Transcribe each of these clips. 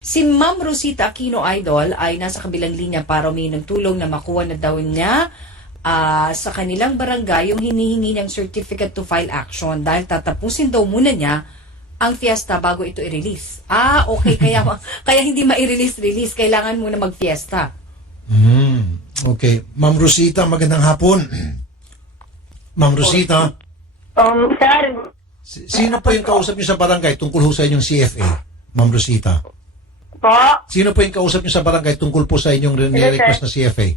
Si Ma'am Rosita Aquino Idol ay nasa kabilang linya para humingi ng tulong na makuha na daw niya sa kanilang barangay yung hinihingi niyang certificate to file action dahil tatapusin daw muna niya ang fiesta bago ito i-release. Okay. Kaya hindi ma-release. Kailangan muna mag-fiesta. Okay. Ma'am Rosita, magandang hapon. Ma'am Rosita, Sir, sino po yung kausap niyo sa barangay tungkol ho sa inyong CFA? Ma'am Rosita. po, Sino po yung kausap niyo sa barangay tungkol po sa inyong request na CFA?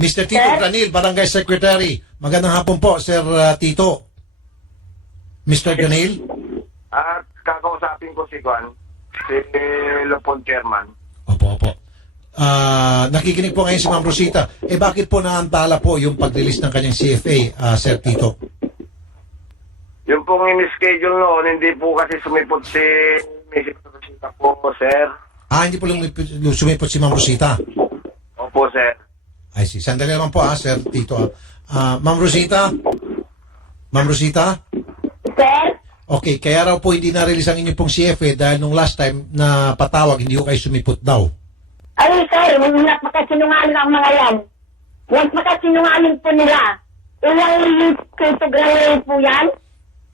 Mr. Tito Sir? Granil, Barangay Secretary. Magandang hapon po, Sir Tito. Mr. Granil? At kakausapin ko si Juan, si Lopon Chairman. Opo. Nakikinig po ngayon si Ma'am Rosita. Bakit po naantala po yung pag-release ng kanyang CFA, Sir Tito? Yung pong in-schedule noon, hindi po kasi sumipot si Mrs. Rosita po, sir. Hindi po sumipot si Ma'am Rosita. Opo, sir. I see. Sandali naman po, Sir Tito. Ma'am Rosita? Ma'am Rosita? sir, Okay, kaya raw po hindi na-release ang inyong pong CFA dahil nung last time na patawag, hindi ko kayo sumipot daw. ay sir, nagpakasinungaling ang mga yan. Nagpakasinungaling po nila. Ilang kriptogram po yan?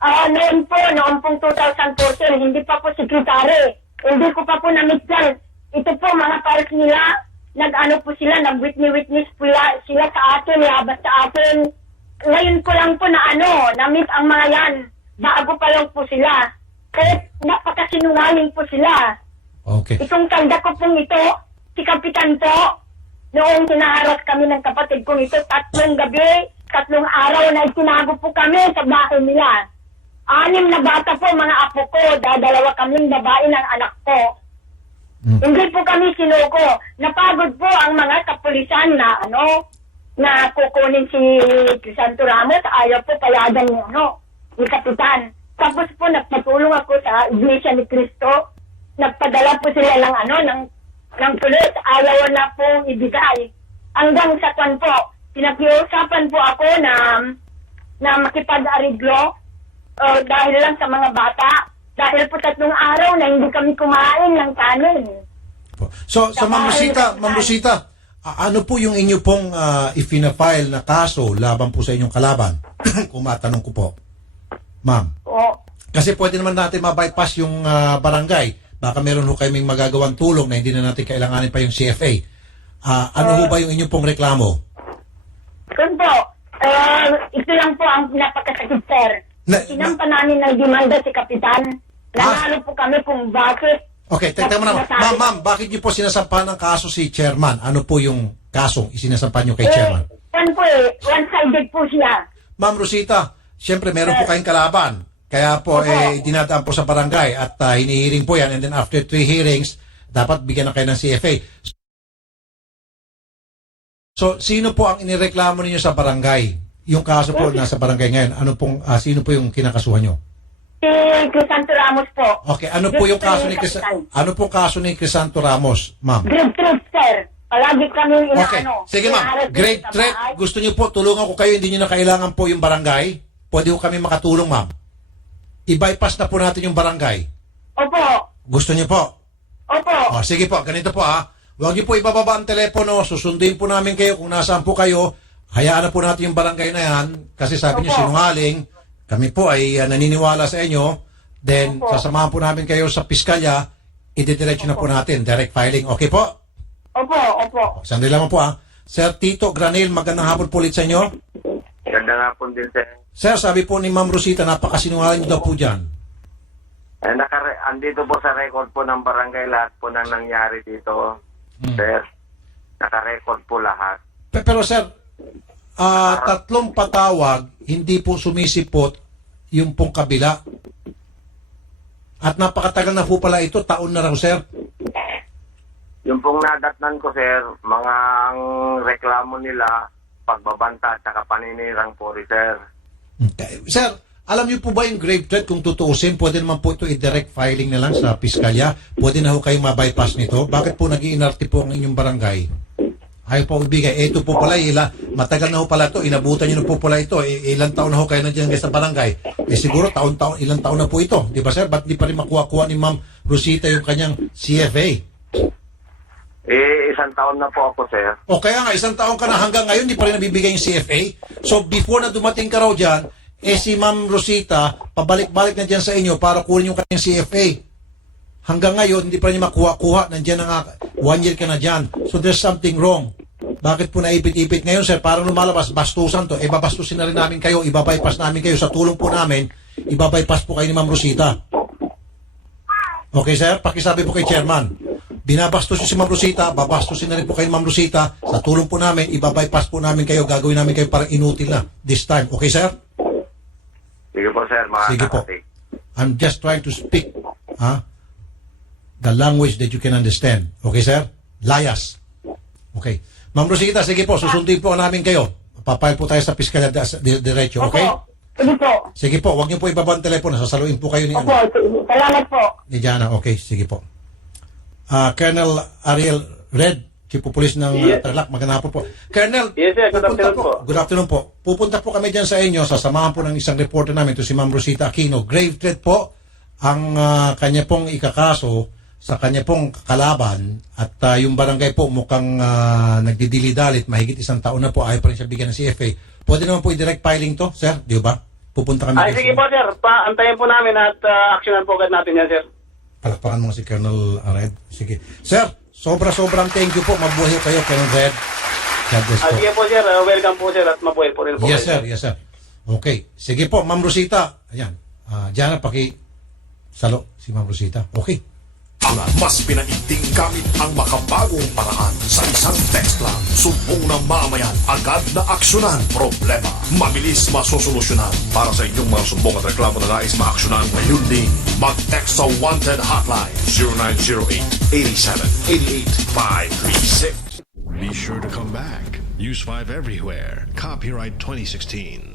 Noon pong 2014, hindi pa po sekretary. Hindi ko pa po na-meet yan. Ito po, mga pares nila, nag-ano po sila, nag-witness po sila sa akin, labas sa akin. Ngayon ko lang po na-meet ang mga yan. Bago pa lang po sila. Kaya napakasinungaling po sila. Okay. Itong tanda ko pong ito, si Kapitan po, noong tinaharas kami ng kapatid kong ito, 3 gabi, 3 araw na itinago po kami sa bahay nila. 6 na bata po, mga apo ko, 2 kaming babae ng anak ko. Hindi po kami sinuko. Napagod po ang mga kapulisan na na kukunin si Crisanto Ramos, ayaw po payagan ni Kapitan. Tapos po nagpatulong ako sa Iglesia ni Cristo. Nagpadala po sila ng pulis, ayaw na pong ibigay. Hanggang sa kwan po, pinakiusapan po ako na makipag-ariglo dahil lang sa mga bata. Dahil po 3 araw na hindi kami kumain ng kanin. So Ma'am Rosita, ano po yung inyo pong ifina-file na kaso laban po sa inyong kalaban? Kung matanong ko po. Ma'am. O, Kasi pwede naman natin ma-bypass yung barangay. Baka meron ho kayong magagawang tulong na hindi na natin kailanganin pa yung CFA. Ano ho ba yung inyong pong reklamo? kun po, ito lang po ang napakasakit, sir. Sinampa namin ng demanda si Kapitan. Nanalo po kami kung bakit. Okay, teka mo naman. Ma'am, bakit niyo po sinasampahan ng kaso si Chairman? Ano po yung kasong isinasampahan niyo kay Chairman? One-sided po siya. Ma'am Rosita, siyempre meron po kayong kalaban. Kaya po, dinadaan po sa barangay at hinihiring po yan. And then after 3 hearings, dapat bigyan na kayo ng CFA. So, sino po ang inireklamo ninyo sa barangay? Yung kaso po nasa barangay ngayon, sino po yung kinakasuhan nyo? Si Crisanto Ramos po. Okay, ano po yung kaso ni Crisanto Ramos, ma'am? Grave threat, sir. Palagi kami Okay, sige ma'am. Great threat. Gusto niyo po, tulungan ko kayo, hindi niyo na kailangan po yung barangay. Pwede ko kami makatulong, ma'am. I-bypass na po natin yung barangay. Opo. Gusto niyo po? Opo. Sige po, ganito po Huwag niyo po ibababa ang telepono, susunduin po namin kayo kung nasaan po kayo. Hayaan na po natin yung barangay na yan kasi sabi niyo sinungaling. Kami po ay naniniwala sa inyo. Then, sasamahan po namin kayo sa piskalya. Ididiretso na po natin. Direct filing. Okay po? Opo. Sandali lamang po Sir Tito Granil, magandang hapon po ulit sa inyo. Ganda nga po din, sir. Sir, sabi po ni Ma'am Rosita, napakasinungaling daw po dyan. Andito po sa record po ng barangay lahat po na nangyari dito, sir. Naka-record po lahat. Pero sir, 3 patawag, hindi po sumisipot yung pong kabila. At napakatagal na po pala ito, taon na raw, sir. Yung pong nadatnan ko, sir, mga ang reklamo nila, pagbabanta at saka paninirang po, sir. Sir, alam niyo po ba yung grave threat kung tutuusin? Pwede naman po ito i-direct filing na lang sa piskalya. Pwede na ho kayong ma-bypass nito. Bakit po nag-iinarte po ang inyong barangay? ayaw pa ibigay. Ito po pala, matagal na ho pala ito, inabutan nyo na po pala ito. Ilang taon na ho kayo nandiyan sa barangay. Siguro ilang taon na po ito. Di ba sir? Ba't di pa rin makuha-kuha ni Ma'am Rosita yung kanyang CFA? Isang taon na po ako, sir. O kaya nga, isang taon ka na hanggang ngayon, di pa rin nabibigay yung CFA. So before na dumating ka raw dyan, si Ma'am Rosita, pabalik-balik na dyan sa inyo para kunin yung kanyang CFA. Hanggang ngayon, hindi pa rin makuha-kuha. Nandiyan na nga, 1 year ka na dyan. So there's something wrong. Bakit po naipit-ipit ngayon, sir? Parang lumalabas, bastusan to. Babastusin na rin namin kayo, ibabypass namin kayo. Sa tulong po namin, ibabypass po kayo ni Ma'am Rosita. Okay, sir? Pakisabi po kay Chairman. Binabastos si Ma'am Rosita, babastusin na rin po kayo ni Ma'am Rosita. Sa tulong po namin, ibabypass po namin kayo. Gagawin namin kayo parang inutil na this time. Okay, sir? Sige po, sir. Sige po. I'm just trying to speak the language that you can understand. Okay, sir? Layas. Okay. Ma'am Rosita, sige po, susundin po namin kayo. Papayal po tayo sa piskalya diretso, okay? Opo. Sige po. Sige po, huwag niyo po ibaba ang telepono. Sasaluin po kayo ni, Opo. Salamat po. ni Jana. Okay, sige po. Colonel Ariel Red, Chief of Police ng Tarlac, magandang hapon po. Colonel, Yes, sir. Good pupunta afternoon po. Good afternoon po. Pupunta po kami dyan sa inyo, sasamahan po ng isang reporter namin, ito si Ma'am Rosita Aquino. Grave threat po ang kanya pong ikakaso sa kanya pong kalaban at yung barangay po mukhang nagdidili-dalit, mahigit isang taon na po, ayaw pa rin siya bigyan ng CFA. Pwede naman po i-direct filing to, sir, di ba? Pupunta kami. Ay, sige po, sir. Antayin po namin at actionan po agad natin yan, sir. Palakpakan mo si Colonel Red. Sige. Sir, sobrang thank you po. Mabuhay kayo, Colonel Red. God bless po. Sige po, sir. Welcome po, sir. At mabuhay po rin po. Yes, kayo. sir. Yes, sir. Okay. Sige po, Ma'am Rosita. Ayan. Diyan salo si Ma'am Rosita. Okay. Mas pinaigting gamit ang makabagong paraan sa isang text lang. Sumbong ng mamayan, agad na aksyonan. Problema, mabilis masosolusyonan. Para sa inyong mga sumbong at reklamo na nais maaksyonan ngayon din, mag-text sa Wanted Hotline 0908-8788-536. Be sure to come back. Use 5 everywhere. Copyright 2016.